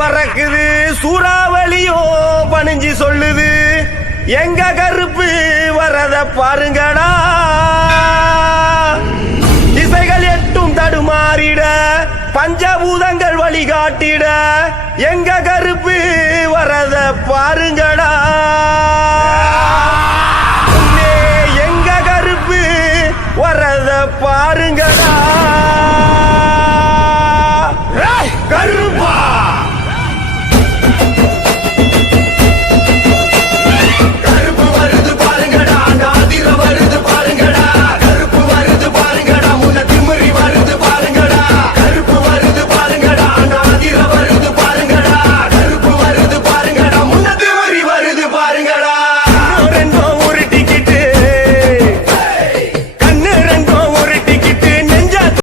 பறக்குது சூறாவளியோ பணிஞ்சு சொல்லுது. எங்க கருப்பு வரத பாருங்கடா. திசைகள் எட்டும் தடுமாறிட பஞ்சபூதங்கள் வழிகாட்டிட எங்க கருப்பு வரத பாருங்கடா. எங்க கருப்பு வரத பாருங்கடா.